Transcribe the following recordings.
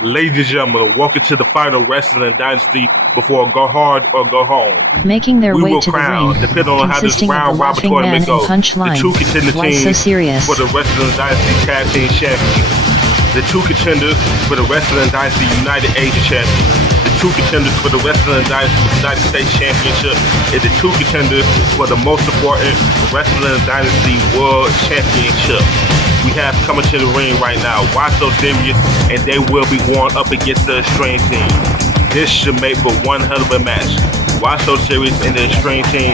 Ladies and gentlemen, welcome to the final wrestling dynasty before Go Hard or Go Home. Making their We way will to the crown, ring, depending on how this consisting of round the robin laughing man tournament and goes, the punchline. two contender Why so teams serious? for the Wrestling Dynasty Tag Team Champions, the two contenders for the Wrestling Dynasty United Asia Champions, the two contenders for the Wrestling Dynasty United States Championship, and the two contenders for the most important Wrestling Dynasty World Championship. We have coming to the ring right now, Why So Serious, and they will be going up against the Extreme Team. This should make for one hell of a match. Why So Serious and the Extreme Team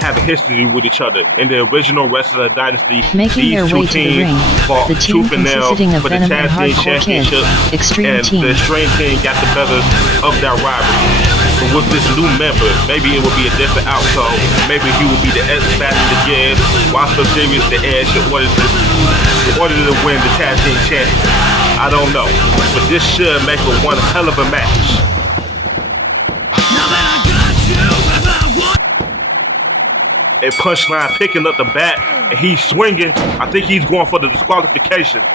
have a history with each other. In the original Wrestling Dynasty, Making their these way two to the teams ring, fought the team tooth and nail consisting of for the Venom Tag and Team Hardcore Kid, Championship, Extreme and Team. the Extreme Team got the better of that rivalry. But with this new member, maybe it will be a different outcome. Maybe he will be the X Factor again. Why So Serious, the Edge, in order to win the Tag Team Championship. I don't know, but this should make for one hell of a match. And Punchline picking up the bat, and he's swinging. I think he's going for the disqualification.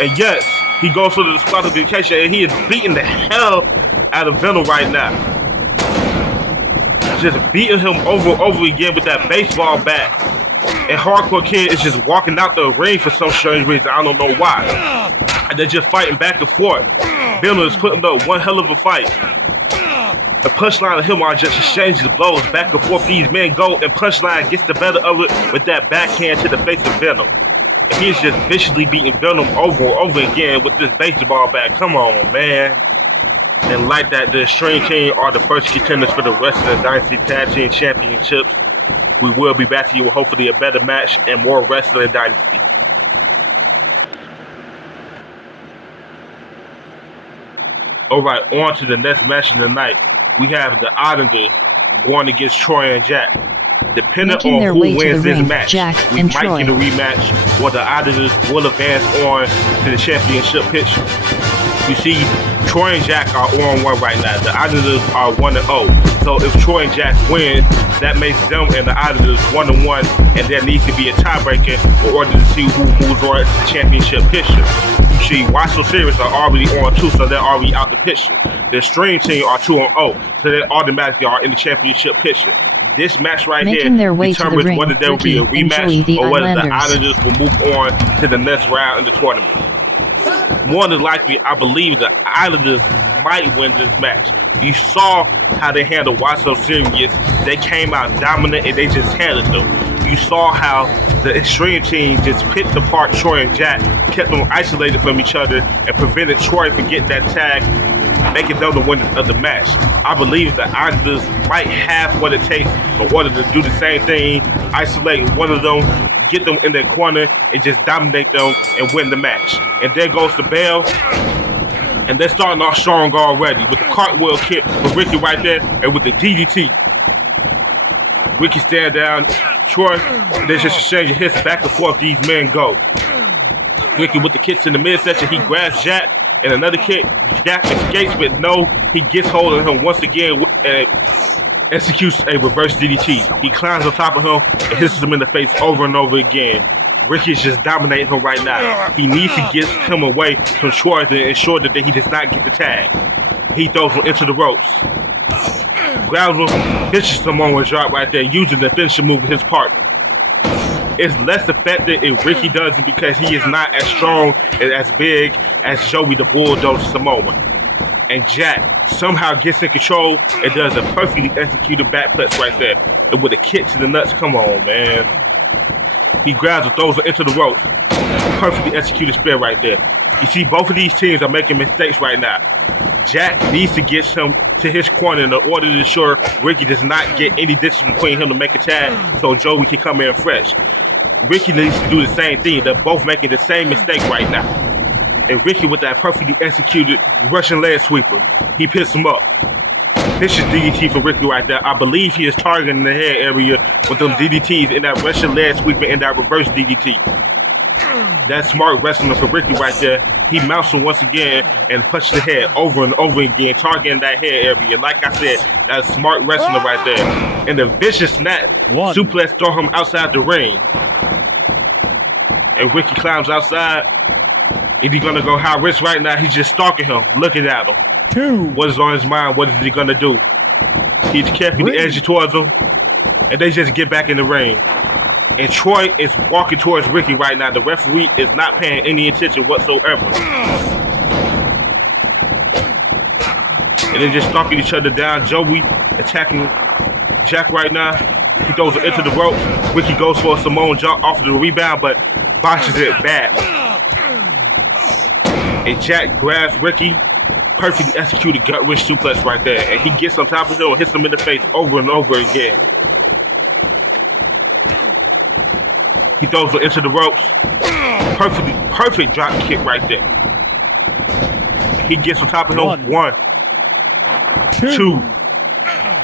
And yes, he goes for the disqualification, and he is beating the hell out of Venom right now. Just beating him over and over again with that baseball bat. And Hardcore Kid is just walking out the ring for some strange reason. I don't know why. And they're just fighting back and forth. Venom is putting up one hell of a fight. The Punchline and him are just exchanging blows back and forth. These men go, and Punchline gets the better of it with that backhand to the face of Venom. And he's just viciously beating Venom over and over again with this baseball bat. Come on, man. And like that, the Extreme Team are the first contenders for the Wrestling Dynasty Tag Team Championships. We will be back to you with hopefully a better match and more Wrestling Dynasty. Alright, on to the next match of the night. We have the Islanders going against Troy and Jack. Depending on who wins this match, we might get a rematch, or the Islanders will advance on to the championship picture. You see, Troy and Jack are 0-1 right now. The Islanders are 1-0. So if Troy and Jack win, that makes them and the Islanders 1-1, and there needs to be a tiebreaker in order to see who moves on to the championship picture. You see, Why So Serious are already on 2, so they're already out the picture. The Extreme Team are 2-0, so they automatically are in the championship picture. This match right here determines whether there will be a rematch or whether the Islanders will move on to the next round in the tournament. More than likely, I believe the Islanders might win this match. You saw how they handled Why So Serious. They came out dominant and they just handled them. You saw how the Extreme Team just picked apart Troy and Jack, kept them isolated from each other, and prevented Troy from getting that tag, making them the winners of the match. I believe the Islanders might have what it takes in order to do the same thing, isolate one of them, get them in their corner, and just dominate them and win the match. And there goes the bell. And they're starting off strong already with the cartwheel kick for Ricky right there, and with the DDT. Ricky stand down, Troy, and they just exchange hits back and forth. These men go. Ricky with the kicks in the midsection, he grabs Jack, and another kick. Jack escapes, but no, he gets hold of him once again and executes a reverse DDT. He climbs on top of him and hits him in the face over and over again. Ricky's just dominating him right now. He needs to get him away from Troy to ensure that he does not get the tag. He throws him into the ropes. Grabs him, vicious Samoan drop right there, using the finishing move of his partner. It's less effective if Ricky does it because he is not as strong and as big as Joey the Bulldozer Samoan. And Jack somehow gets in control and does a perfectly executed backplex right there. And with a kick to the nuts, come on, man. He grabs and throws it into the ropes. Perfectly executed spear right there. You see, both of these teams are making mistakes right now. Jack needs to get him to his corner in order to ensure Ricky does not get any distance between him to make a tag so Joey can come in fresh. Ricky needs to do the same thing. They're both making the same mistake right now. And Ricky with that perfectly executed Russian leg sweeper, he picks him up. Vicious DDT for Ricky right there. I believe he is targeting the head area with them DDTs in that Russian leg sweeper and that reverse DDT. That's smart wrestling for Ricky right there. He mounts him once again and punches the head over and over again, targeting that head area. Like I said, that's smart wrestling right there. And the vicious snap suplex throw him outside the ring. And Ricky climbs outside. Is he gonna go high risk right now? He's just stalking him, looking at him. 2. What is on his mind? What is he gonna do? He's carefully edging towards him, and they just get back in the ring. And Troy is walking towards Ricky right now. The referee is not paying any attention whatsoever. And they're just stalking each other down. Joey attacking Jack right now. He throws it into the ropes. Ricky goes for a Samoan jump off the rebound, but botches it badly. And Jack grabs Ricky. Perfectly executed gut-wrench suplex right there. And he gets on top of him and hits him in the face over and over again. He throws it into the ropes. Perfect drop kick right there. He gets on top of him. 1, 2,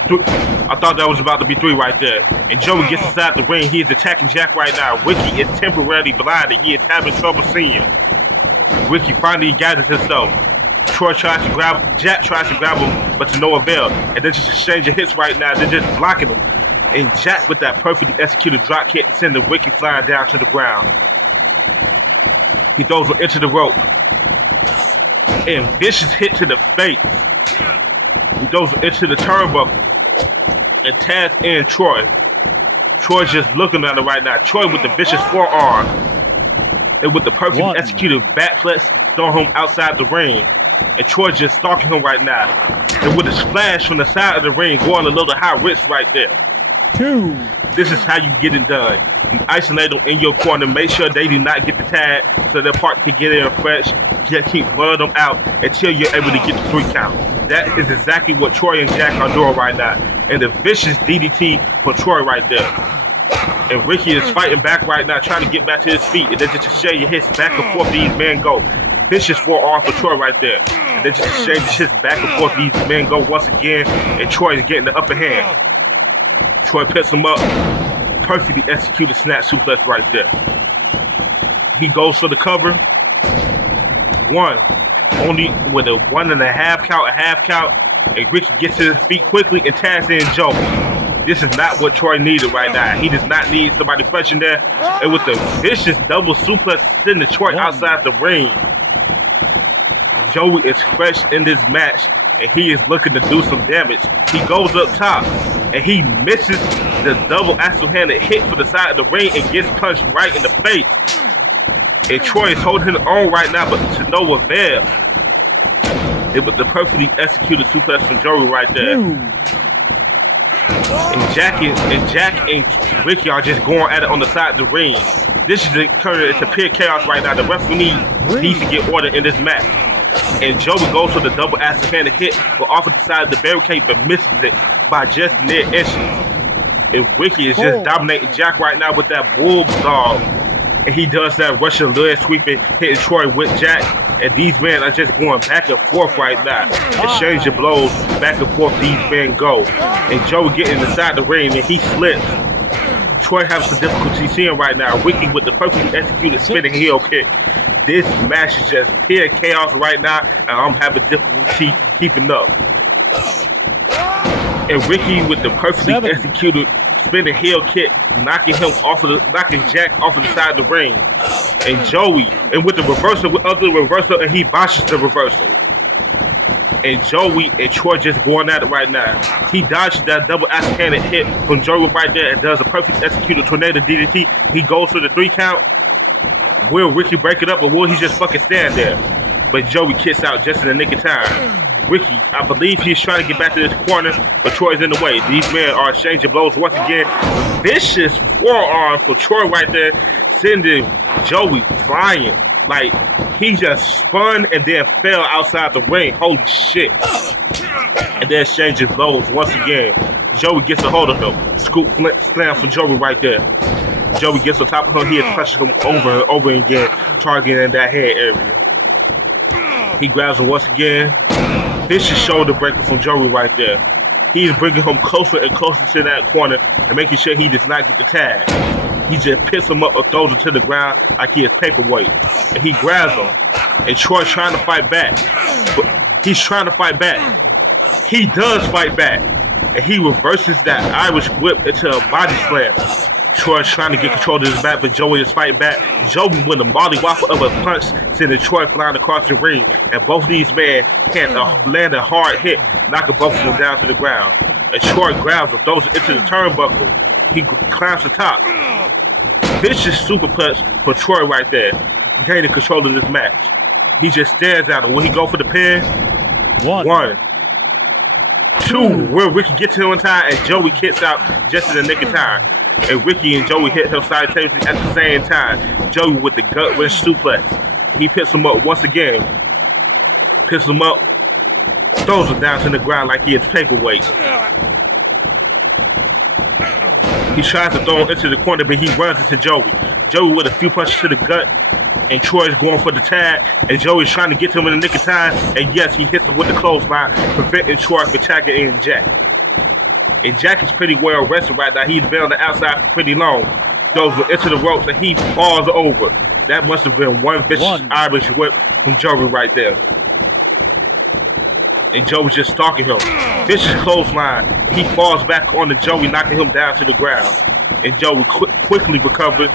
3. I thought that was about to be 3 right there. And Joey gets inside the ring. He is attacking Jack right now. Ricky is temporarily blinded. He is having trouble seeing. Ricky finally gathers himself. Troy tries to grab, Jack tries to grab him, but to no avail. And they're just exchanging hits right now. They're just blocking him. And Jack, with that perfectly executed drop kick, sending Ricky flying down to the ground. He throws him into the rope. And vicious hit to the face. He throws him into the turnbuckle. And tags in Troy. Troy's just looking at him right now. Troy with the vicious forearm. And with the perfectly executed backflips, throwing him outside the ring. And Troy's just stalking him right now. And with a splash from the side of the ring, going a little high risk right there. 2. This is how you get it done. You isolate them in your corner. Make sure they do not get the tag so their partner can get in fresh. Just keep running them out until you're able to get the 3 count. That is exactly what Troy and Jack are doing right now. And the vicious DDT for Troy right there. And Ricky is fighting back right now, trying to get back to his feet. And then just share your hits back and forth. These men go. Vicious forearm for Troy right there. And then just exchange his hits back and forth. These men go once again. And Troy is getting the upper hand. Troy picks him up. Perfectly executed snap suplex right there. He goes for the cover. 1. Only with a 1.5 count, a half count. And Ricky gets to his feet quickly and tags in Joe. This is not what Troy needed right now. He does not need somebody fresh in there. And with the vicious double suplex sending Troy outside the ring. Joey is fresh in this match. And he is looking to do some damage. He goes up top. And he misses the double axle-handed hit for the side of the ring and gets punched right in the face. And Troy is holding on right now, but to no avail. It was the perfectly executed suplex from Joey right there. And Jack and Ricky are just going at it on the side of the ring. This is the pure chaos right now. The referee needs to get order in this match. And Joey goes for the double axle-handed hit, but off of the side of the barricade, but misses it by just near inches. And Ricky is just dominating Jack right now with that bulldog. And he does that Russian leg sweeping, hitting Troy with Jack. And these men are just going back and forth right now. Exchanging blows, back and forth these men go. And Joey getting inside the ring and he slips. Troy has some difficulty seeing right now. Ricky with the perfectly executed spinning heel kick. This match is just pure chaos right now, and I'm having difficulty keeping up. And Ricky with the perfectly executed spinning heel kick, knocking Jack off of the side of the ring. And Joey, and with the reversal, and he botches the reversal. And Joey and Troy just going at it right now. He dodges that double axle-handed hit from Joey right there and does a perfect executed tornado DDT. He goes for the 3 count. Will Ricky break it up, or will he just fucking stand there? But Joey kicks out just in the nick of time. Ricky, I believe he's trying to get back to this corner, but Troy's in the way. These men are exchanging blows once again. Vicious forearm for Troy right there, sending Joey flying. Like, he just spun and then fell outside the ring. Holy shit. And they're exchanging blows once again. Joey gets a hold of him. Scoop slam for Joey right there. Joey gets on top of him. He is punching him over and over again, targeting that head area. He grabs him once again. Vicious shoulder breaker from Joey right there. He is bringing him closer and closer to that corner and making sure he does not get the tag. He just picks him up or throws him to the ground like he is paperweight. And he grabs him. And Troy's trying to fight back. But he's trying to fight back. He does fight back. And he reverses that Irish whip into a body slam. Troy's trying to get control of his back, but Joey is fighting back. Joey with a molly waffle of a punch, sending Troy flying across the ring. And both of these men can't land a hard hit, knocking both of them down to the ground. And Troy grabs him, throws it into the turnbuckle. He climbs the top. Vicious superplex for Troy right there, gaining control of this match. He just stares at him. Will he go for the pin? One. Two. Will Ricky get to him in time, and Joey kicks out just in the nick of time. And Ricky and Joey hit him simultaneously at the same time. Joey with the gut wrench suplex. He picks him up once again. Picks him up. Throws him down to the ground like he is paperweight. He tries to throw him into the corner, but he runs into Joey. Joey with a few punches to the gut. And Troy's going for the tag. And Joey's trying to get to him in the nick of time. And yes, he hits him with the clothesline, preventing Troy from tagging in Jack. And Jack is pretty well rested right now. He's been on the outside for pretty long. Goes into the ropes and he falls over. That must have been one vicious Irish whip from Joey right there. And Joey's just stalking him. Vicious clothesline. He falls back onto Joey, knocking him down to the ground. And Joey quickly recovers,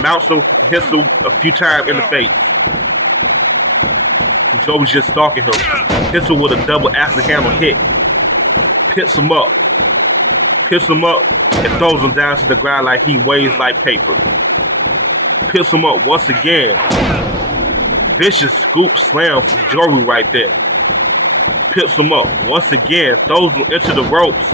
mounts him, hits him a few times in the face. And Joey's just stalking him. Hits him with a double acid handle hit. Picks him up. Picks him up and throws him down to the ground like he weighs like paper. Picks him up once again. Vicious scoop slam from Joey right there. Picks him up once again. Throws him into the ropes.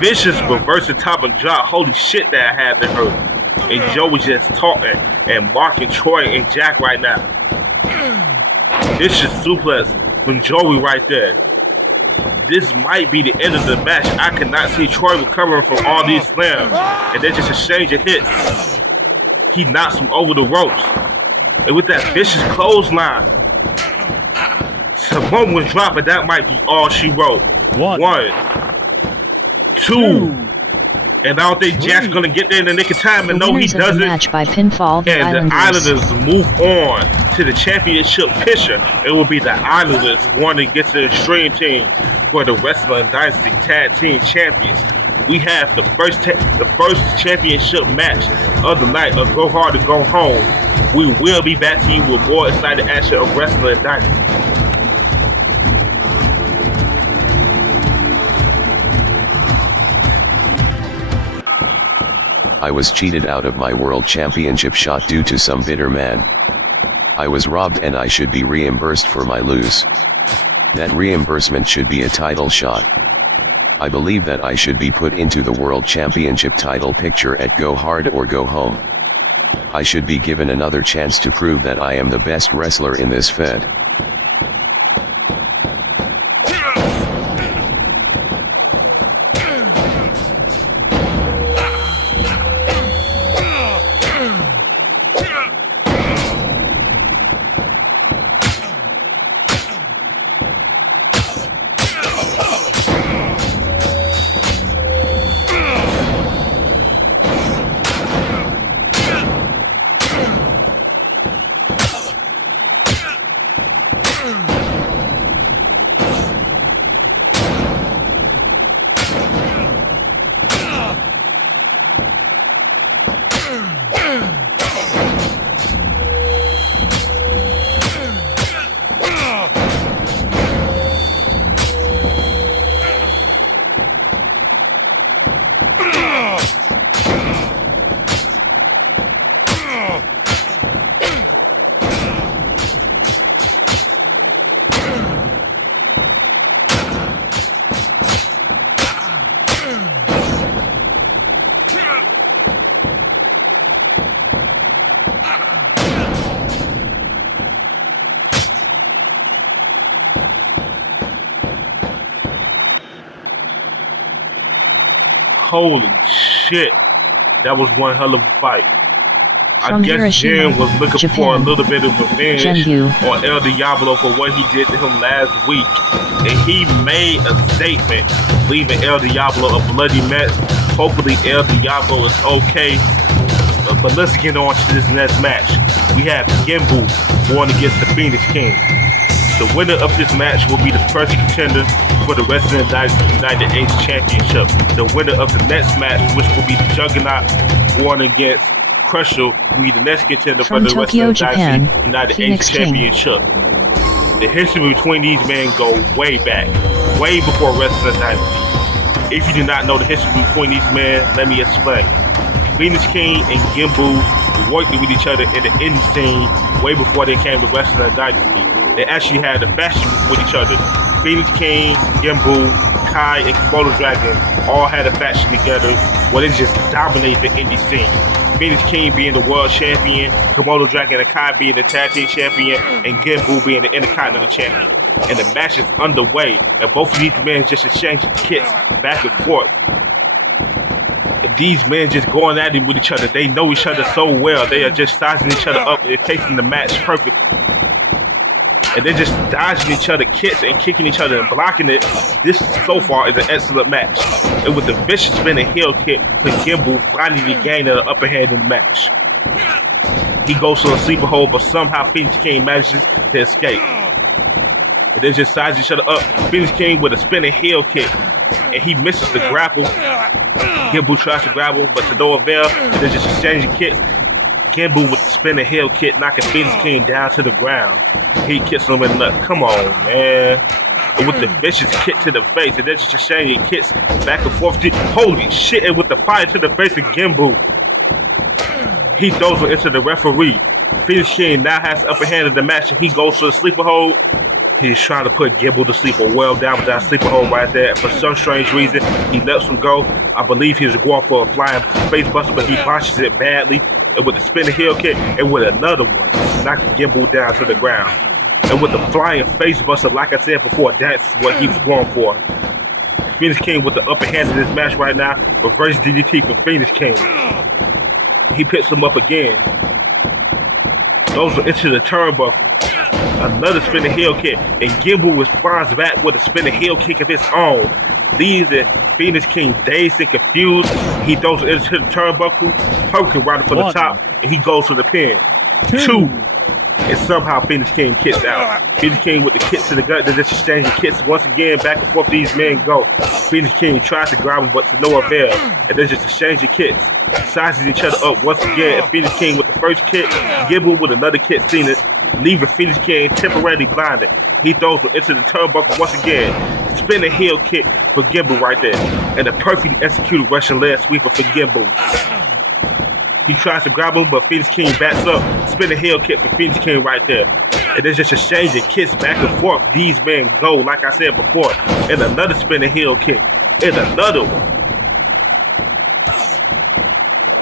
Vicious reversing top and drop. Holy shit, that had to hurt. And Joey just talking and marking Troy and Jack right now. Vicious suplex from Joey right there. This might be the end of the match. I cannot see Troy recovering from all these slams. And they're just a exchange of hits. He knocks him over the ropes. And with that vicious clothesline, someone was dropping. That might be all she wrote. One. Two. And I don't think Jack's going to get there in the nick of time. And no, he doesn't. Match by pinfall, and the Islanders move on to the championship picture. It will be the Islanders going to get to the Extreme Team for the Wrestling Dynasty Tag Team Champions. We have the first championship match of the night of Go Hard to Go Home. We will be back to you with more exciting action of Wrestling Dynasty. I was cheated out of my world championship shot due to some bitter man. I was robbed and I should be reimbursed for my lose. That reimbursement should be a title shot. I believe that I should be put into the world championship title picture at Go Hard or Go Home. I should be given another chance to prove that I am the best wrestler in this fed. Holy shit. That was one hell of a fight. From I guess Hiroshima, Jen was looking Japan. for a little bit of revenge Gengu. on El Diablo for what he did to him last week. And he made a statement, leaving El Diablo a bloody mess. Hopefully El Diablo is okay. But let's get on to this next match. We have Genbu going against the Phoenix King. The winner of this match will be the first contender for the Wrestling Dynasty United States Championship. The winner of the next match, which will be the Juggernaut going against Crusher, will be the next contender for the Wrestling Dynasty United States Championship. The history between these men go way back, way before Wrestling Dynasty. If you do not know the history between these men, let me explain. Phoenix King and Gimbu worked with each other in the indie scene way before they came to Wrestling Dynasty. They actually had a faction with each other. Phoenix King, Gimbu, Kai, and Komodo Dragon all had a faction together where they just dominated the indie scene. Phoenix King being the world champion, Komodo Dragon and Kai being the tag team champion, and Gimbu being the Intercontinental champion. And the match is underway, and both of these men just exchanging kicks back and forth. These men just going at it with each other. They know each other so well. They are just sizing each other up and pacing the match perfectly. And they're just dodging each other kicks and kicking each other and blocking it. This so far is an excellent match. And with the vicious spinning heel kick, the Gimbu finally gaining the upper hand in the match. He goes to a sleeper hold, but somehow Phoenix King manages to escape. And they just size each other up. Phoenix King with a spinning heel kick, and he misses the grapple. Gimbu tries to grapple, but to no avail. They're just exchanging kicks. Gimbu with the spinning heel kick, knocking Phoenix King down to the ground. He kicks him in the nut. Come on, man. And with the vicious kick to the face, and they're just exchanging kicks back and forth. Holy shit, and with the fire to the face of Gimbu. He throws it into the referee. Phoenix King now has the upper hand of the match, and he goes for the sleeper hold. He's trying to put Gimbu to sleep, or well down with that sleeper hold right there. For some strange reason, he lets him go. I believe he was going for a flying face buster, but he botches it badly. And with the spinning heel kick, and with another one, knocking Gimbu down to the ground. And with the flying face buster, like I said before, that's what he was going for. Phoenix King with the upper hand in this match right now. Reverse DDT for Phoenix King. He picks him up again. Those are into the turnbuckle. Another spinning heel kick, and Gimbu responds back with a spinning heel kick of his own. Leaves Phoenix King dazed and confused. He throws it into the turnbuckle, poking right from the top, and he goes for the pin. Two. And somehow Phoenix King kicks out. Phoenix King with the kick to the gut. They're just exchanging kicks once again. Back and forth these men go. Phoenix King tries to grab him, but to no avail. And they're just exchanging kicks. Sizes each other up once again. And Phoenix King with the first kick. Gimbu with another kick, seen it, leaving Phoenix King temporarily blinded. He throws it into the turnbuckle once again. Spinning heel kick for Gimbu right there. And a perfectly executed Russian leg sweeper for Gimbu. He tries to grab him, but Phoenix King backs up. Spinning heel kick for Phoenix King right there. And they're just exchanging kicks back and forth. These men go, like I said before. And another spinning heel kick. And another one.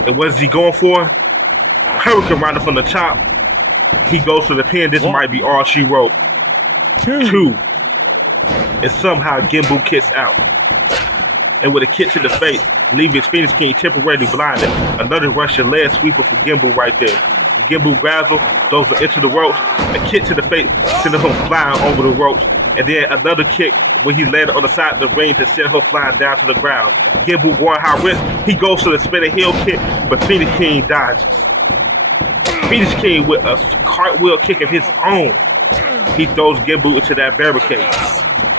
And what is he going for? Hurricane Rider from the top. He goes to the pin. This might be all she wrote. Two. And somehow Gimbu kicks out. And with a kick to the face, leaving Phoenix King temporarily blinded. Another Russian leg sweeper for Gimbu right there. Gimbu grabs him, throws it into the ropes. A kick to the face, sending him flying over the ropes. And then another kick when he landed on the side of the ring to send her flying down to the ground. Gimbu going high risk. He goes to the spinning heel kick, but Phoenix King dodges. Phoenix King with a cartwheel kick of his own. He throws Gimbu into that barricade.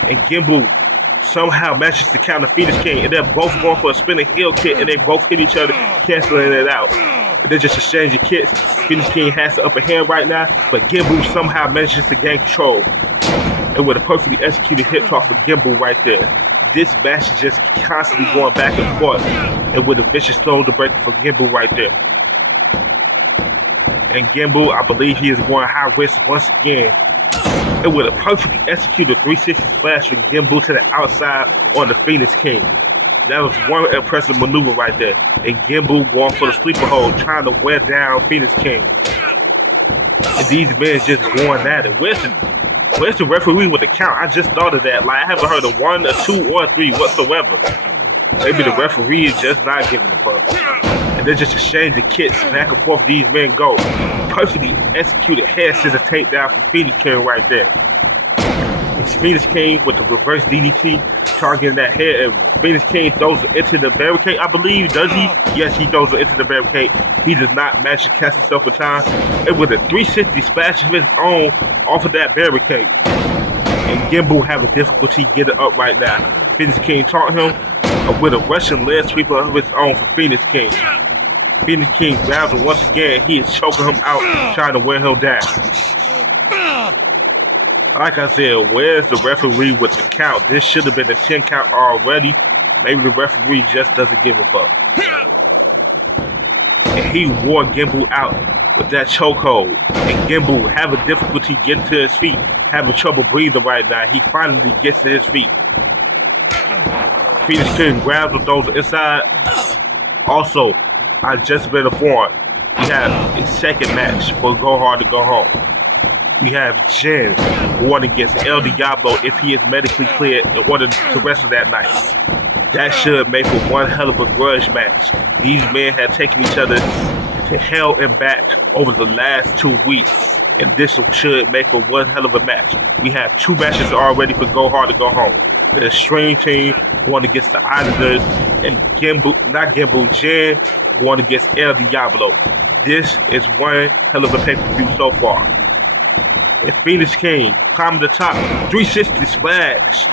And Gimbu somehow manages to counter Phoenix King, and they're both going for a spinning heel kick, and they both hit each other, canceling it out. And they're just exchanging kicks. Phoenix King has the upper hand right now, but Gimbu somehow manages to gain control. And with a perfectly executed hip toss for Gimbu right there. This match is just constantly going back and forth, and with a vicious shoulder breaker for Gimbu right there. And Gimbu, I believe he is going high risk once again. And with a perfectly executed 360 splash from Gimbu to the outside on the Phoenix King. That was one impressive maneuver right there. And Gimbu going for the sleeper hold, trying to wear down Phoenix King. And these men just going at it. Where's the referee with the count? I just thought of that. Like, I haven't heard a 1, a 2, or a 3 whatsoever. Maybe the referee is just not giving a fuck. And they're just exchanging kicks back and forth. These men go. Perfectly executed head scissor takedown from Phoenix King right there. It's Phoenix King with the reverse DDT targeting that head. And Phoenix King throws it into the barricade, I believe. Does he? Yes, he throws it into the barricade. He does not manage to catch himself in time. And with a 360 splash of his own off of that barricade. and Gimbu having difficulty getting up right now. Phoenix King taught him with a Russian leg sweeper of his own for Phoenix King. Phoenix King grabs him once again. He is choking him out, trying to wear him down. Like I said, where's the referee with the count? This should have been a 10 count already. Maybe the referee just doesn't give a fuck. And he wore Gimbu out with that chokehold. And Gimbu having difficulty getting to his feet, having trouble breathing right now. He finally gets to his feet. Phoenix King grabs him, throws inside. Also, I just been informed, we have a second match for Go Hard to Go Home. We have Jen going against El Diablo if he is medically cleared in order to wrestle that night. That should make for one hell of a grudge match. These men have taken each other to hell and back over the last 2 weeks, and this should make for one hell of a match. We have 2 matches already for Go Hard to Go Home. The Extreme Team going against the Islanders, and Jen going against El Diablo. This is one hell of a pay-per-view so far. And Phoenix King climbing the top, 360 splash.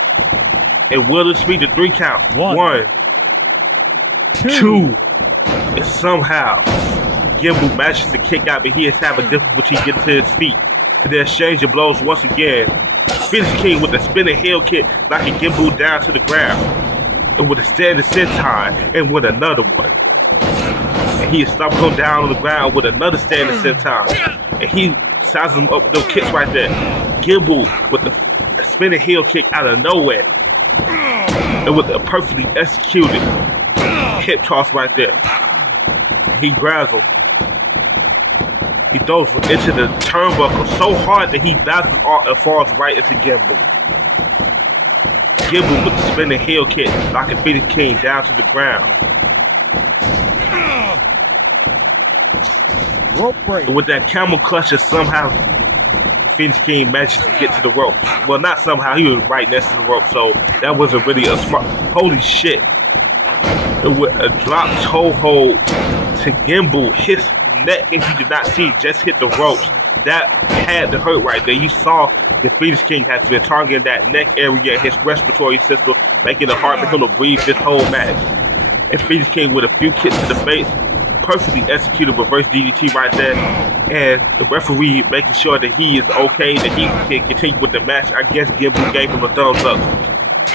And will this be the 3 count? 1, 2, and somehow Gimbu manages to kick out, but he is having difficulty getting to his feet. And then exchange of blows once again. Phoenix King with a spinning heel kick, knocking Gimbu down to the ground. And with a standing senton, and with another one. And he is stomping him down on the ground with another standing senton. And he sizes him up with those kicks right there. Gimbu with a spinning heel kick out of nowhere. And with a perfectly executed hip toss right there. He grabs him. He throws him into the turnbuckle so hard that he bounces off and falls right into Gimbu. Gimbu with the spinning heel kick, knocking Phoenix King down to the ground. Rope break. And with that camel clutcher, somehow Phoenix King manages to get to the rope. Well, not somehow, he was right next to the rope, so that wasn't really a smart. Holy shit. And with a drop toe hold to Gimbu, his neck, if you did not see, just hit the ropes. That had to hurt right there. You saw the Phoenix King has been targeting that neck area, his respiratory system, making it hard for him to breathe this whole match. And Phoenix King with a few kicks to the face, perfectly executed reverse DDT right there, and the referee making sure that he is okay, that he can continue with the match. I guess Gimbu gave him a thumbs up.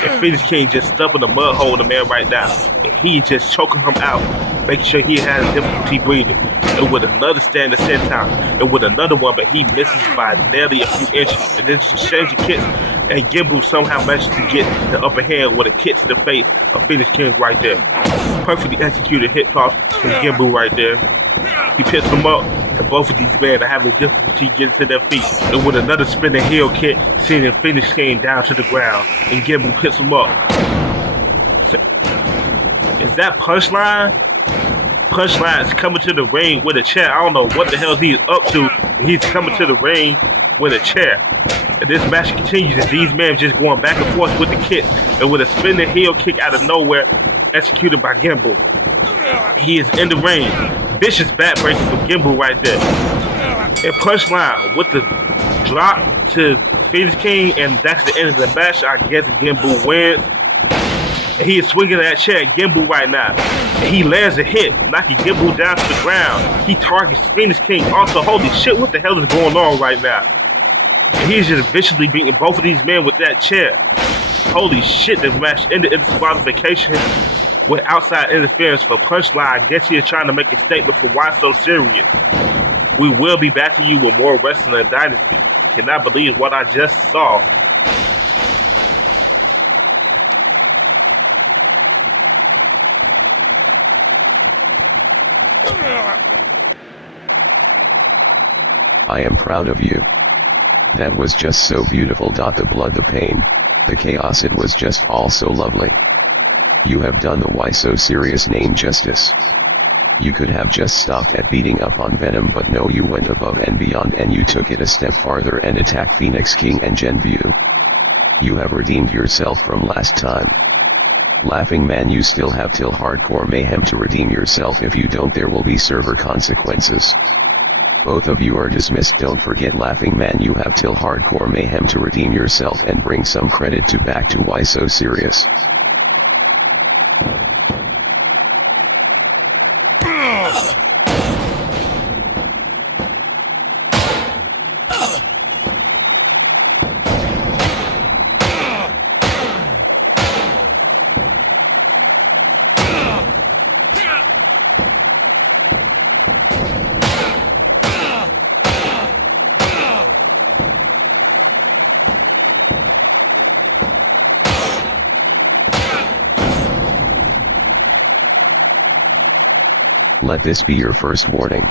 And Phoenix King just stuffing the mud hole in the man right now. And he just choking him out, making sure he has difficulty breathing. And with another standing senton, and with another one, but he misses by nearly a few inches. And then just changing kicks, and Gimbu somehow manages to get the upper hand with a kick to the face of Phoenix King right there. Perfectly executed hip toss from Gimbu right there. He picks him up, and both of these men are having difficulty getting to their feet. And with another spinning heel kick, sending Phoenix King down to the ground, and Gimbu picks him up. Is that Punchline? Punchline is coming to the ring with a chair. I don't know what the hell he's up to. He's coming to the ring with a chair. And this match continues, and these men just going back and forth with the kicks, and with a spinning heel kick out of nowhere, executed by Gimbu. He is in the ring. Vicious backbreaker from Gimbu right there. And Punchline with the drop to Phoenix King, and that's the end of the match. I guess Gimbu wins. And he is swinging that chair at Gimbu right now. And he lands a hit, knocking Gimbu down to the ground. He targets Phoenix King also. Holy shit, what the hell is going on right now? And he's just viciously beating both of these men with that chair. Holy shit, this match ended in disqualification with outside interference for Punchline. I guess he is trying to make a statement for why so serious. We will be back to you with more wrestling and Dynasty. Cannot believe what I just saw. I am proud of you. That was just so beautiful. The blood, the pain, the chaos, it was just all so lovely. You have done the why so serious name justice. You could have just stopped at beating up on Venom, but no, you went above and beyond, and you took it a step farther and attacked Phoenix King and Genview. You have redeemed yourself from last time. Laughing man, you still have till Hardcore Mayhem to redeem yourself. If you don't, there will be server consequences. Both of you are dismissed. Don't forget, Laughing Man, you have till Hardcore Mayhem to redeem yourself and bring some credit to back to Why So Serious. Let this be your first warning.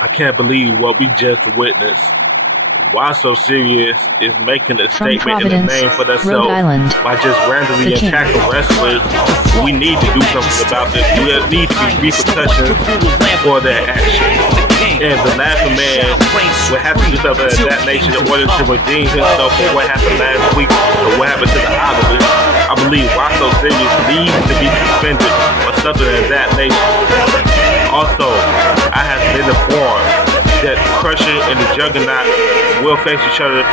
I can't believe what we just witnessed. Why So Serious is making a statement in the name for themselves by just randomly attacking wrestlers. We need to do something about this. There need to be repercussions for their actions. And the Laughing Man will have to do something of that nature in order to redeem himself for what happened last week or what happened to the Islanders. I believe Why So Serious needs to be suspended or something of that nature. Also, I have been informed that Crusher and the Juggernaut will face each other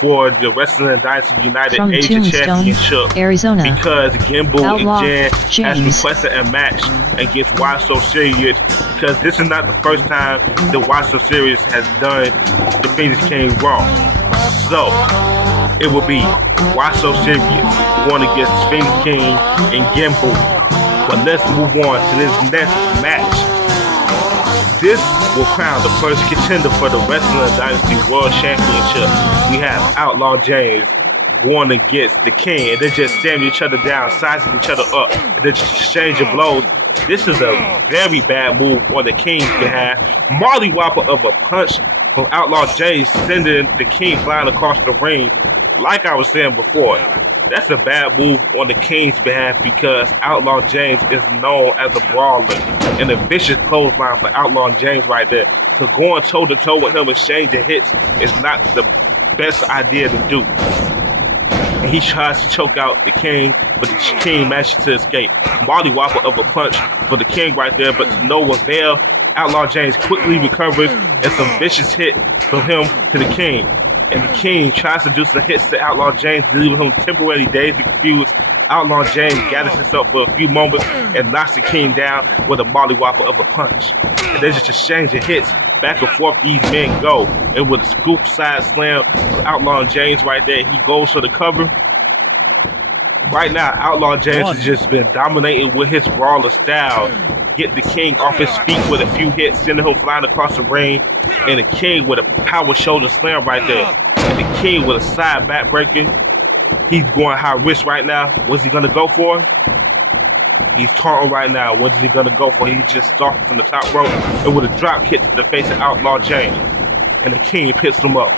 for the Wrestling Dynasty United Asia Championship, Arizona, because Gimbal Outlaw and Jan James has requested a match against Why So Serious, because this is not the first time that Why So Serious has done the Phoenix King wrong. So it will be Why So Serious going against Phoenix King and Gimbal. But let's move on to this next match. This will crown the first contender for the Wrestling Dynasty World Championship. We have Outlaw James going against the King, and they just staring each other down, sizing each other up, and then just exchanging blows. This is a very bad move on the King's behalf. Molly Whopper of a punch from Outlaw James, sending the King flying across the ring. Like I was saying before, that's a bad move on the King's behalf because Outlaw James is known as a brawler, and a vicious clothesline for Outlaw James right there. So going toe-to-toe with him, exchanging hits, is not the best idea to do. And he tries to choke out the King, but the King manages to escape. Molly Whopper of a punch for the King right there, but to no avail. Outlaw James quickly recovers, and some vicious hit from him to the King. And the King tries to do some hits to Outlaw James, leaving him temporarily dazed and confused. Outlaw James gathers himself for a few moments and knocks the King down with a Molly Whopper of a punch. And they're just exchanging hits. Back and forth these men go. And with a scoop side slam from Outlaw James right there, he goes for the cover. Right now, Outlaw James has just been dominating with his brawler style. Get the King off his feet with a few hits, sending him flying across the ring. And the King with a power shoulder slam right there. And the King with a side backbreaker. He's going high risk right now. What's he going to go for? He's taunting right now. What is he going to go for? He just started from the top rope and with a drop kick to the face of Outlaw James. And the King picks him up.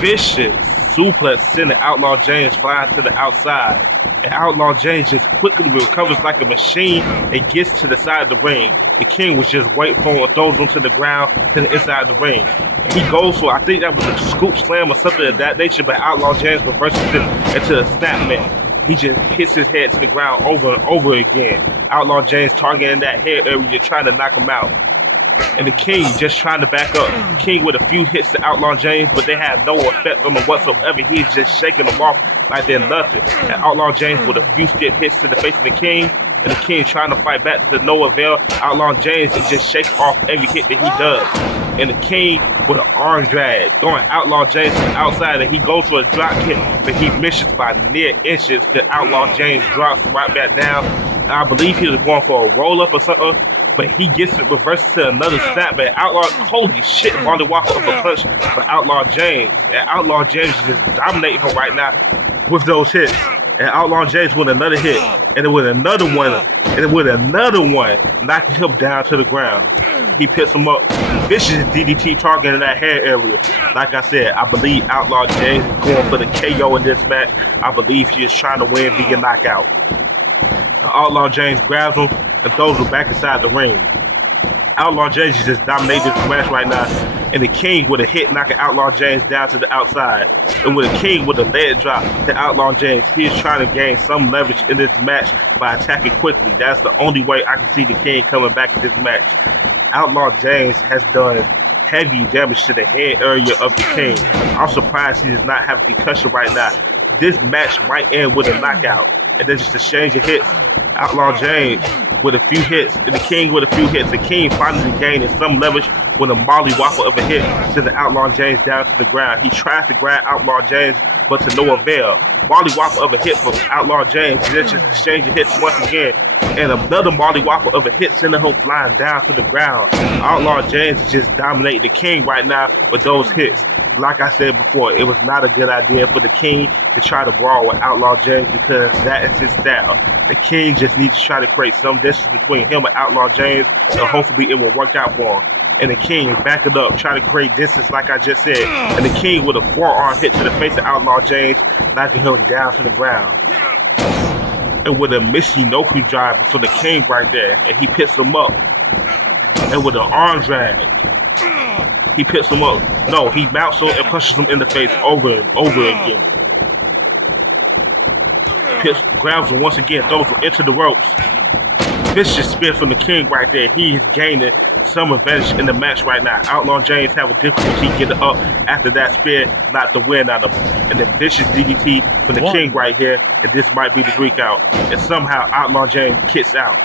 Vicious suplex sending Outlaw James flying to the outside. And Outlaw James just quickly recovers like a machine and gets to the side of the ring. The King was just waiting for him and throws him to the ground to the inside of the ring. And he goes for, I think that was a scoop slam or something of that nature, but Outlaw James reverses it into a snapmare. He just hits his head to the ground over and over again. Outlaw James targeting that head area, trying to knock him out. And the King just trying to back up. The King with a few hits to Outlaw James, but they have no effect on him whatsoever. He's just shaking them off like they're nothing. And Outlaw James with a few stiff hits to the face of the King, and the King trying to fight back to no avail. Outlaw James is just shaking off every hit that he does. And the King with an arm drag, throwing Outlaw James to the outside, and he goes for a drop kick, but he misses by near inches because Outlaw James drops right back down. And I believe he was going for a roll-up or something, but he gets it reversed to another snap back. Outlaw, holy shit, Molly Whopper up a punch for Outlaw James. And Outlaw James is just dominating him right now with those hits. And Outlaw James with another hit, and then with another one, and then with another one, knocking him down to the ground. He picks him up, vicious DDT targeting that head area. Like I said, I believe Outlaw James is going for the KO in this match. I believe he is trying to win via knockout. Outlaw James grabs him and throws him back inside the ring. Outlaw James just dominated this match right now. And the King with a hit knocking Outlaw James down to the outside. And with the King with a leg drop to Outlaw James, he is trying to gain some leverage in this match by attacking quickly. That's the only way I can see the King coming back in this match. Outlaw James has done heavy damage to the head area of the King. I'm surprised he does not have a concussion right now. This match might end with a knockout. And then just exchange of hits. Outlaw James with a few hits, and the King with a few hits. The King finally gaining some leverage with a molly whopper of a hit to the Outlaw James down to the ground. He tries to grab Outlaw James, but to no avail. Molly whopper of a hit from Outlaw James. Then just exchange of hits once again. And another molly whopper of a hit sending him flying down to the ground. Outlaw James is just dominating the King right now with those hits. Like I said before, it was not a good idea for the King to try to brawl with Outlaw James because that is his style. The King just needs to try to create some distance between him and Outlaw James, and hopefully it will work out for him. And the King backing up, trying to create distance like I just said. And the King with a forearm hit to the face of Outlaw James, knocking him down to the ground. And with a Michinoku driver for the King right there, and he picks him up. And with an arm drag, he picks him up. No, he mounts him and punches him in the face over and over again. Grabs him once again, throws him into the ropes. Vicious spear from the King right there. He is gaining some advantage in the match right now. Outlaw James have a difficulty getting up after that spear, not the win out of him. And the vicious DDT from the King right here, and this might be the 3 count. And somehow Outlaw James kicks out.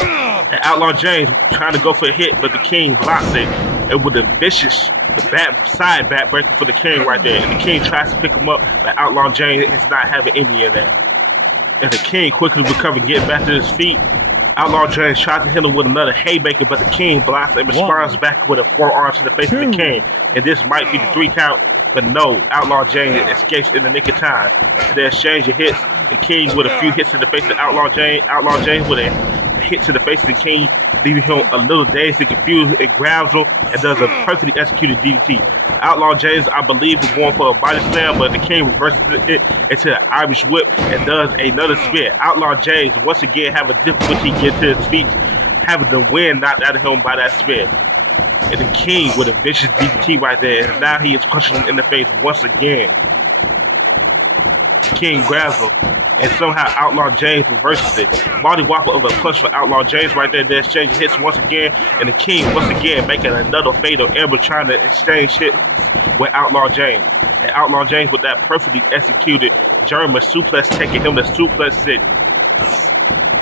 And Outlaw James trying to go for a hit, but the King blocks it. And with a vicious side backbreaker for the King right there. And the King tries to pick him up, but Outlaw James is not having any of that. And the King quickly recovers, getting back to his feet. Outlaw James tries to hit him with another haymaker, but the King blocks and responds back with a forearm to the face of the King. And this might be the 3 count, but no, Outlaw James escapes in the nick of time. They exchange of hits. The King with a few hits to the face of Outlaw James. Outlaw James with a hit to the face of the King, leaving him a little dazed and confused. It grabs him and does a perfectly executed DDT. Outlaw James, I believe, is going for a body slam, but the King reverses it into an Irish whip and does another spear. Outlaw James once again have a difficulty getting to his feet, having the wind knocked out of him by that spear. And the King with a vicious DDT right there, and now he is punching him in the face once again. The King grabs him, and somehow Outlaw James reverses it. Molly whopper of a punch for Outlaw James right there. They exchange hits once again, and the King once again making another fatal error trying to exchange hits with Outlaw James. And Outlaw James with that perfectly executed German suplex taking him to Suplex City.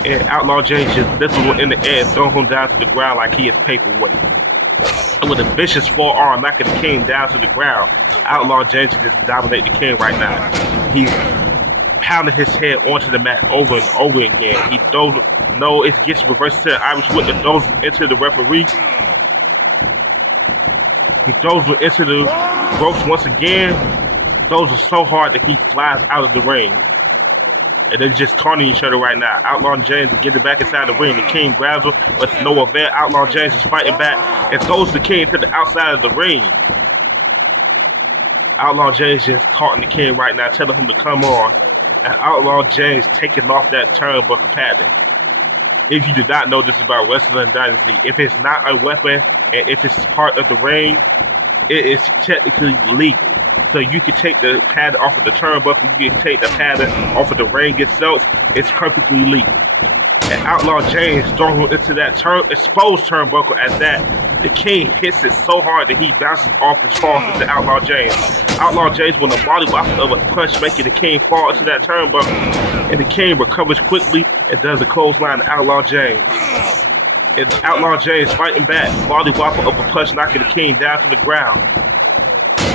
And Outlaw James just lifted him in the air and throw him down to the ground like he is paperweight. And with a vicious forearm knocking the King down to the ground, Outlaw James just dominate the King right now. He's pounding his head onto the mat over and over again. He throws, it gets reversed to the Irish whip and throws him into the referee. He throws him into the ropes once again. Throws him so hard that he flies out of the ring. And they're just taunting each other right now. Outlaw James is getting back inside the ring. The King grabs him, but to no avail. Outlaw James is fighting back and throws the King to the outside of the ring. Outlaw James just taunting the King right now, telling him to come on. And Outlaw James taking off that turnbuckle pattern. If you did not know this about Wrestling Dynasty, if it's not a weapon and if it's part of the ring, it is technically legal. So you can take the pattern off of the turnbuckle, you can take the pattern off of the ring itself. It's perfectly legal. And Outlaw James throws him into that exposed turnbuckle at that. The King hits it so hard that he bounces off and falls into Outlaw James. Outlaw James with a body whopper of a punch, making the King fall into that turnbuckle. And the King recovers quickly and does a clothesline to Outlaw James. And Outlaw James fighting back, body whopper of a punch, knocking the King down to the ground.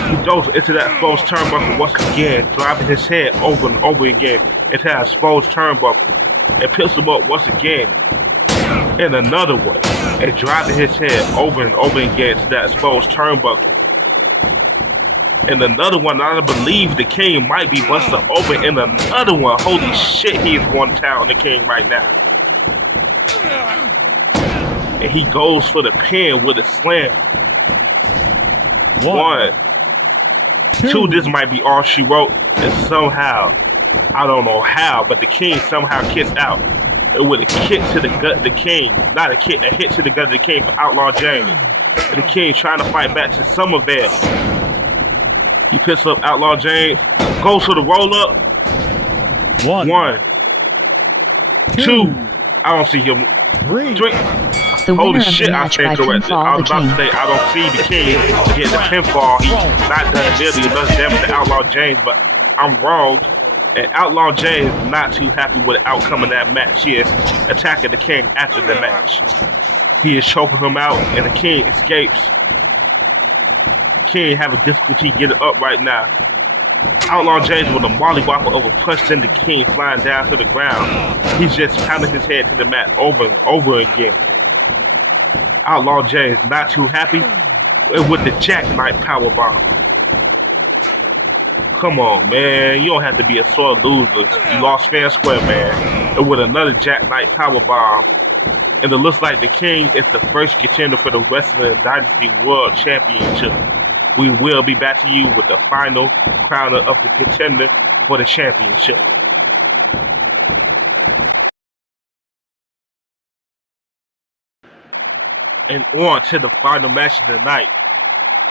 He goes into that exposed turnbuckle once again, driving his head over and over again into that exposed turnbuckle. And picks him up once again. And another one. And driving his head over and over again to that exposed turnbuckle. And another one, I believe the King might be busted open. And another one, holy shit, he is going to town on the King right now. And he goes for the pin with a slam. One. Two, this might be all she wrote. And somehow, I don't know how, but the King somehow kicks out. with a kick to the gut of the King. Not a kick, a hit to the gut of the King for Outlaw James. And the King trying to fight back to Somerville. He picks up Outlaw James. Goes for the roll up. One. Two. I don't see him. Three. Holy shit, I stand corrected. I was about to say, I don't see the King get the pinfall. He's not done nearly enough damage to Outlaw James, but I'm wrong. And Outlaw James is not too happy with the outcome of that match. He is attacking the King after the match. He is choking him out, and the King escapes. The King having difficulty getting up right now. Outlaw James with a mollywopper over punch send the King flying down to the ground. He's just pounding his head to the mat over and over again. Outlaw James not too happy with the jackknife powerbomb. Come on, man. You don't have to be a sore loser. You lost fair square, man. And with another jackknife powerbomb. And it looks like the King is the first contender for the Wrestling Dynasty World Championship. We will be back to you with the final crowner of the contender for the championship. And on to the final match of the night.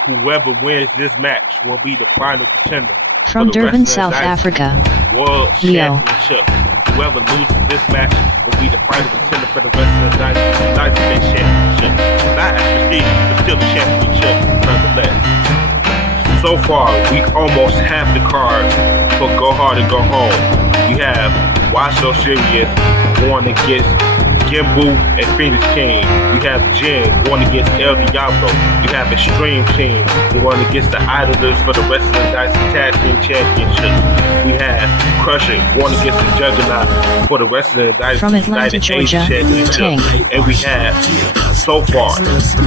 Whoever wins this match will be the final contender. From Durban, South Africa, World Championship. Whoever loses this match will be the final contender for the Wrestling Dynasty Championship. Not as prestigious, but still the championship nonetheless. So far, we almost have the card for Go Hard and Go Home. We have Why So Serious going against Gimbu and Phoenix King. We have Jin going against El Diablo. We have Extreme Team going against the Idlers for the Wrestling Dynasty Tag Team Championship. We have Crusher going against the Juggernaut for the Wrestling Dynasty United Asia Championship. And we have, so far,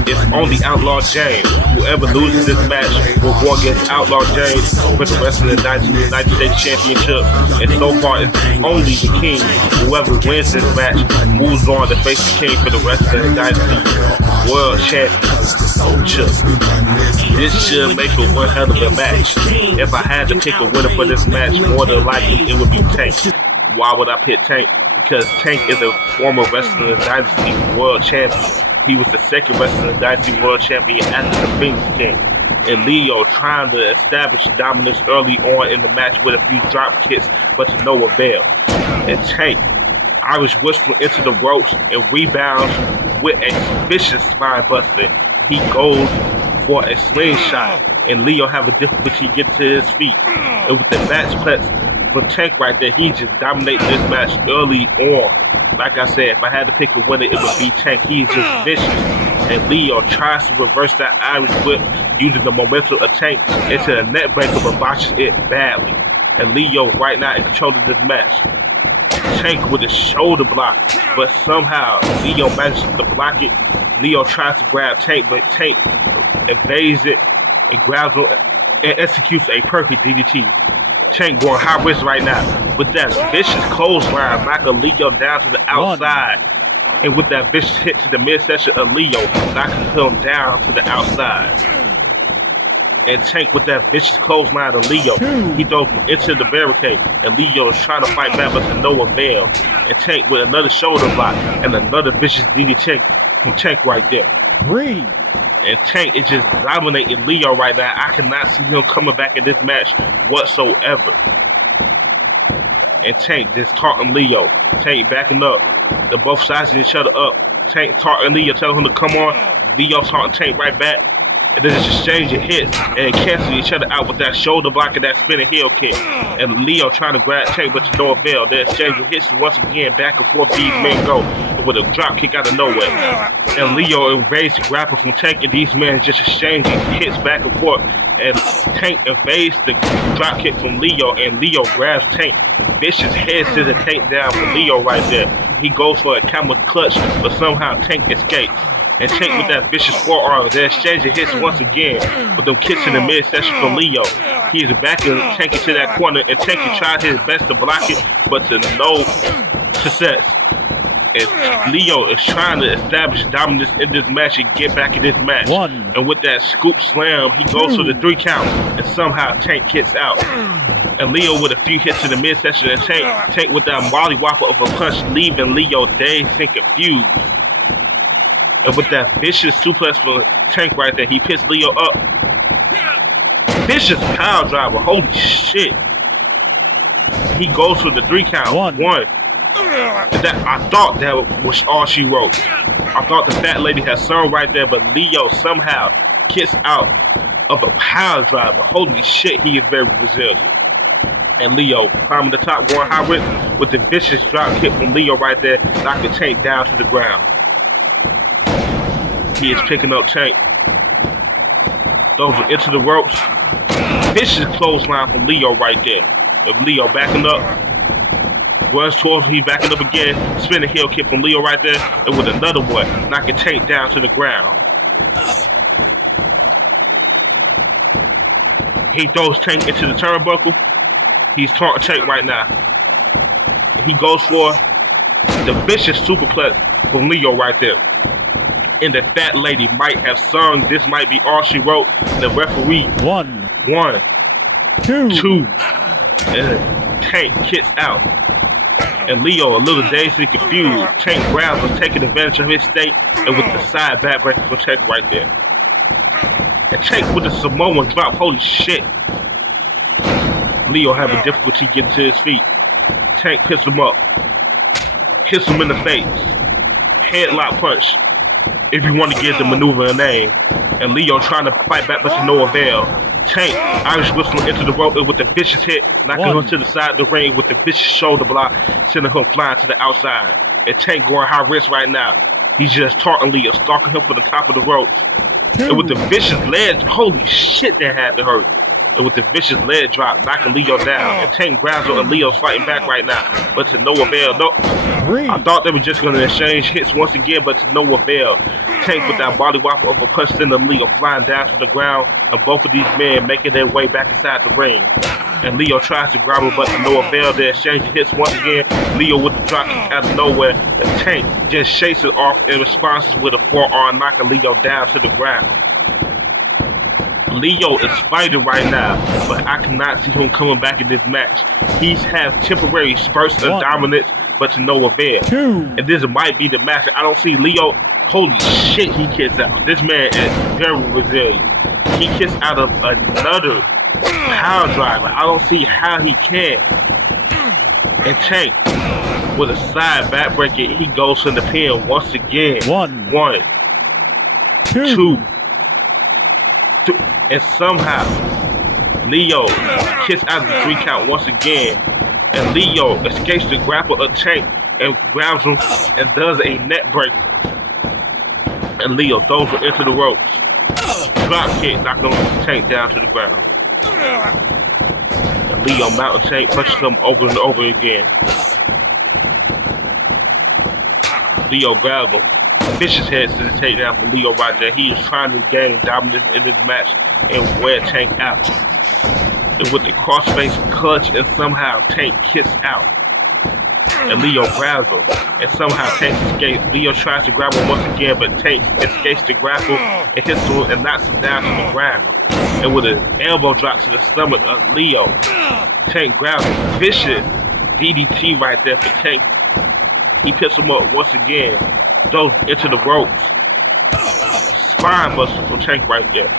it's only Outlaw James. Whoever loses this match will go against Outlaw James for the Wrestling Dynasty United States Championship. And so far, it's only the King. Whoever wins this match moves on to face the King for the Wrestling Dynasty World Championship. This should make a one hell of a match. If I had to pick a winner for this match, more than likely it would be Tank. Why would I pick Tank? Because Tank is a former Wrestling Dynasty World Champion. He was the second Wrestling Dynasty World Champion after the Phoenix King. And Leo trying to establish dominance early on in the match with a few drop kicks, but to no avail. And Tank, Irish whistle into the ropes and rebounds with a vicious spine buster. He goes for a slingshot, and Leo have a difficulty getting to his feet. And with the match plans for Tank right there, he just dominated this match early on. Like I said, if I had to pick a winner, it would be Tank. He's just vicious. And Leo tries to reverse that Irish whip using the momentum of Tank into a net breaker, but botches it badly. And Leo right now in control of this match. Tank with a shoulder block, but somehow Leo manages to block it. Leo tries to grab Tank, but Tank evades it and grabs him and executes a perfect DDT. Tank going high risk right now with that vicious clothesline, knocking Leo down to the outside. And with that vicious hit to the midsection of Leo, knocking him down to the outside. And Tank with that vicious clothesline of Leo, he throws him into the barricade, and Leo is trying to fight back, but to no avail. And Tank with another shoulder block and another vicious DDT from Tank right there. And Tank is just dominating Leo right now. I cannot see him coming back in this match whatsoever. And Tank just taunting Leo. Tank backing up. They're both sizing each other up. Tank taunting Leo, telling him to come on. Leo taunting Tank right back. And then just exchanging hits and canceling each other out with that shoulder block and that spinning heel kick. And Leo trying to grab Tank, but to no avail. They're exchanging hits once again, back and forth. These men go with a drop kick out of nowhere. And Leo evades the grapple from Tank, and these men just exchanging hits back and forth. And Tank evades the drop kick from Leo, and Leo grabs Tank. Vicious head scissor Tank down for Leo right there. He goes for a camel clutch, but somehow Tank escapes. And Tank with that vicious forearm, they're exchanging hits once again with them kicks in the midsection from Leo. He is backing Tank into that corner, and Tank tried his best to block it, but to no success. And Leo is trying to establish dominance in this match and get back in this match. And with that scoop slam, he goes for the 3 count, and somehow Tank gets out. And Leo with a few hits in the midsection, and Tank with that molly whopper of a punch, leaving Leo dazed and confused. And with that vicious suplex from Tank right there, he picks Leo up. Vicious power driver, holy shit. He goes for the 3 count. One. And that, I thought that was all she wrote. I thought the fat lady had sung right there, but Leo somehow gets out of a power driver. Holy shit, he is very resilient. And Leo climbing the top, going high risk with the vicious drop kick from Leo right there, knocking Tank down to the ground. He is picking up Tank. Those are into the ropes. Vicious clothesline from Leo right there. Of Leo backing up. Runs towards him, he backing up again. Spinning heel kick from Leo right there. And with another one, knocking Tank down to the ground. He throws Tank into the turnbuckle. He's taunting Tank right now. He goes for the vicious superplex from Leo right there. And the fat lady might have sung "This Might Be All She Wrote." The referee. One, two. And Tank kicks out. And Leo, a little dazed and confused. Tank grabs him, taking advantage of his state, and with the side backbreaker for Tank right there. And Tank with the Samoan drop. Holy shit. Leo having difficulty getting to his feet. Tank picks him up. Hits him in the face. Headlock punch, if you want to give the maneuver a name. And Leo trying to fight back, but to no avail. Tank Irish whistling into the rope with a vicious hit, knocking him to the side of the ring with the vicious shoulder block, sending him flying to the outside. And Tank going high risk right now. He's just taunting Leo, stalking him for the top of the ropes. And with the vicious leg, holy shit, that had to hurt. And with the vicious leg drop, knocking Leo down. And Tank grabs him, and Leo's fighting back right now, but to no avail. No, I thought they were just going to exchange hits once again, but to no avail. Tank with that body whopper of a punch, sending Leo flying down to the ground, and both of these men making their way back inside the ring. And Leo tries to grab him, but to no avail. They exchange hits once again. Leo with the drop kick out of nowhere. The Tank just shakes it off in response with a forearm, knocking Leo down to the ground. Leo is fighting right now, but I cannot see him coming back in this match. He's have temporary spurts of dominance, but to no avail. And this might be the match. I don't see Leo. Holy shit, he kicks out. This man is very resilient. He kicks out of another power driver. I don't see how he can. And Tank with a side backbreaker, he goes to the pin once again. One, two. And somehow Leo kicks out of the 3 count once again, and Leo escapes the grapple of Tank and grabs him and does a neck breaker. And Leo throws him into the ropes. Drop kick, knocking Tank down to the ground. And Leo mountain Tank, punches him over and over again. Leo grabs him. Vicious heads to the takedown from Leo right there. He is trying to gain dominance in this match and wear Tank out. And with the crossface clutch, and somehow Tank kicks out. And Leo grabs him, and somehow Tank escapes. Leo tries to grab him once again, but Tank escapes the grapple and hits him and knocks him down to the ground. And with an elbow drop to the stomach of Leo, Tank grabs him. Vicious DDT right there for Tank. He picks him up once again. Goes into the ropes. Spine buster from Tank right there.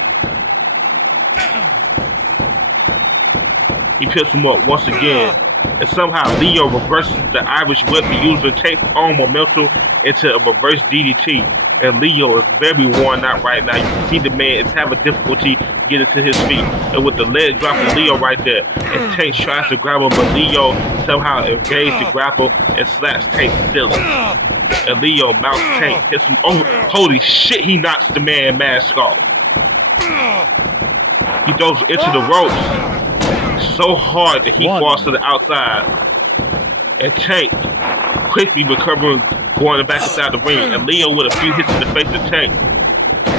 He picks him up once again. And somehow Leo reverses the Irish whip, using Tank's own momentum into a reverse DDT. And Leo is very worn out right now. You can see the man is having difficulty getting to his feet. And with the leg drop from Leo right there, and Tank tries to grab him, but Leo somehow evades the grapple and slaps Tank silly. And Leo mounts Tank, hits him. Oh, holy shit, he knocks the man mask off. He goes into the ropes so hard that he falls to the outside. And Tank quickly recovering, going back inside the ring. And Leo with a few hits in the face of Tank.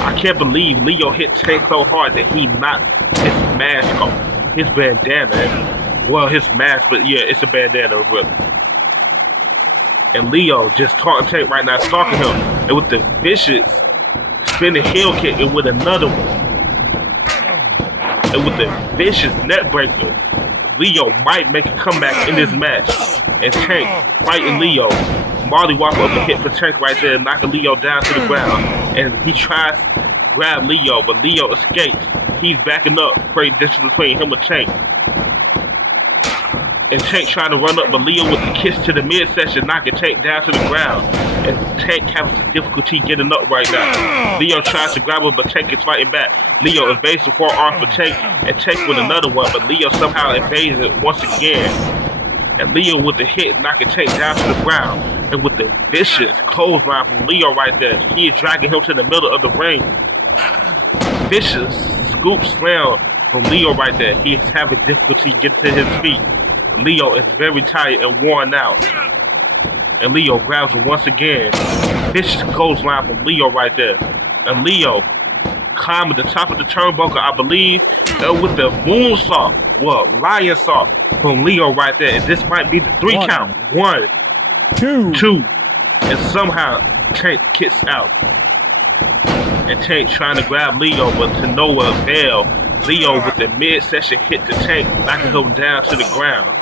I can't believe Leo hit Tank so hard that he knocked his mask off. His bandana. Well, his mask, but yeah, it's a bandana really. And Leo just taunting Tank right now, stalking him. And with the vicious spinning heel kick, and with another one. And with the vicious neck breaker Leo might make a comeback in this match. And Tank fighting Leo. Marley walk up and hit for Tank right there, knocking Leo down to the ground. And he tries to grab Leo, but Leo escapes. He's backing up, creating distance between him and Tank. And Tank trying to run up, but Leo with the kiss to the midsection, knocking Tank down to the ground. And Tank has difficulty getting up right now. Leo tries to grab him, but Tank is fighting back. Leo evades the forearm for Tank, and Tank with another one, but Leo somehow evades it once again. And Leo with the hit, knocking Tank down to the ground. And with the vicious clothesline from Leo right there, he is dragging him to the middle of the ring. Vicious scoop slam from Leo right there. He is having difficulty getting to his feet. Leo is very tired and worn out. And Leo grabs him once again. Vicious clothesline from Leo right there. And Leo climbing the top of the turnbuckle, I believe, with the moonsault, well, lion saw from Leo right there. And this might be the 3 count. 1, 2. And somehow Tank kicks out. And Tank trying to grab Leo, but to no avail. Leo with the midsection hit the Tank, knocking him down to the ground.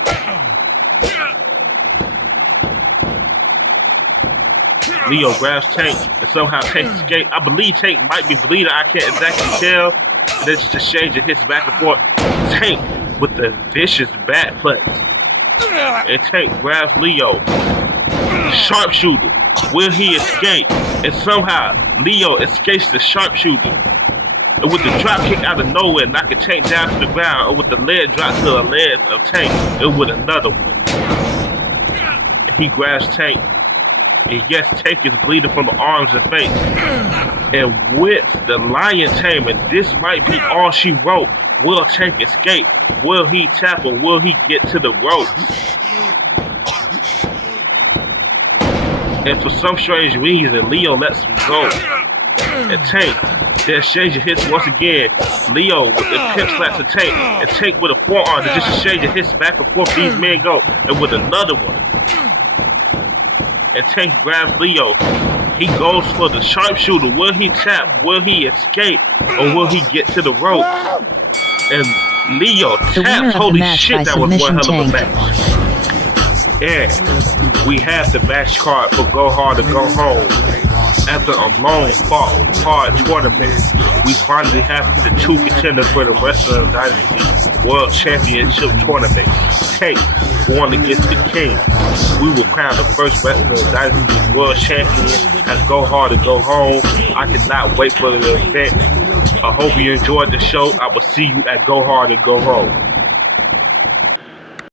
Leo grabs Tank, and somehow Tank escapes. I believe Tank might be bleeding. I can't exactly tell. And there's just a shade that hits back and forth. Tank with the vicious back punch. And Tank grabs Leo. Sharpshooter. Will he escape? And somehow Leo escapes the sharpshooter. And with the drop kick out of nowhere, knocking Tank down to the ground, and with the leg drop to the legs of Tank, and with another one. And he grabs Tank. And yes, Tank is bleeding from the arms and face. And with the lion taming, this might be all she wrote. Will Tank escape? Will he tap or will he get to the ropes? And for some strange reason, Leo lets him go. And Tank, the exchange of hits once again. Leo with the pimp slap to Tank. And Tank with a forearm. There's just exchange of hits back and forth. These men go. And with another one. And Tank grabs Leo. He goes for the sharpshooter. Will he tap? Will he escape? Or will he get to the ropes? And Leo taps. Holy shit, that was one hell of a match. And we have the match card for Go Hard or Go Home. After a long fought hard tournament, we finally have the 2 contenders for the Wrestling Dynasty World Championship Tournament. Tank going against the King. We will crown the first Wrestling Dynasty World Champion at Go Hard or Go Home. I cannot wait for the event. I hope you enjoyed the show. I will see you at Go Hard or Go Home.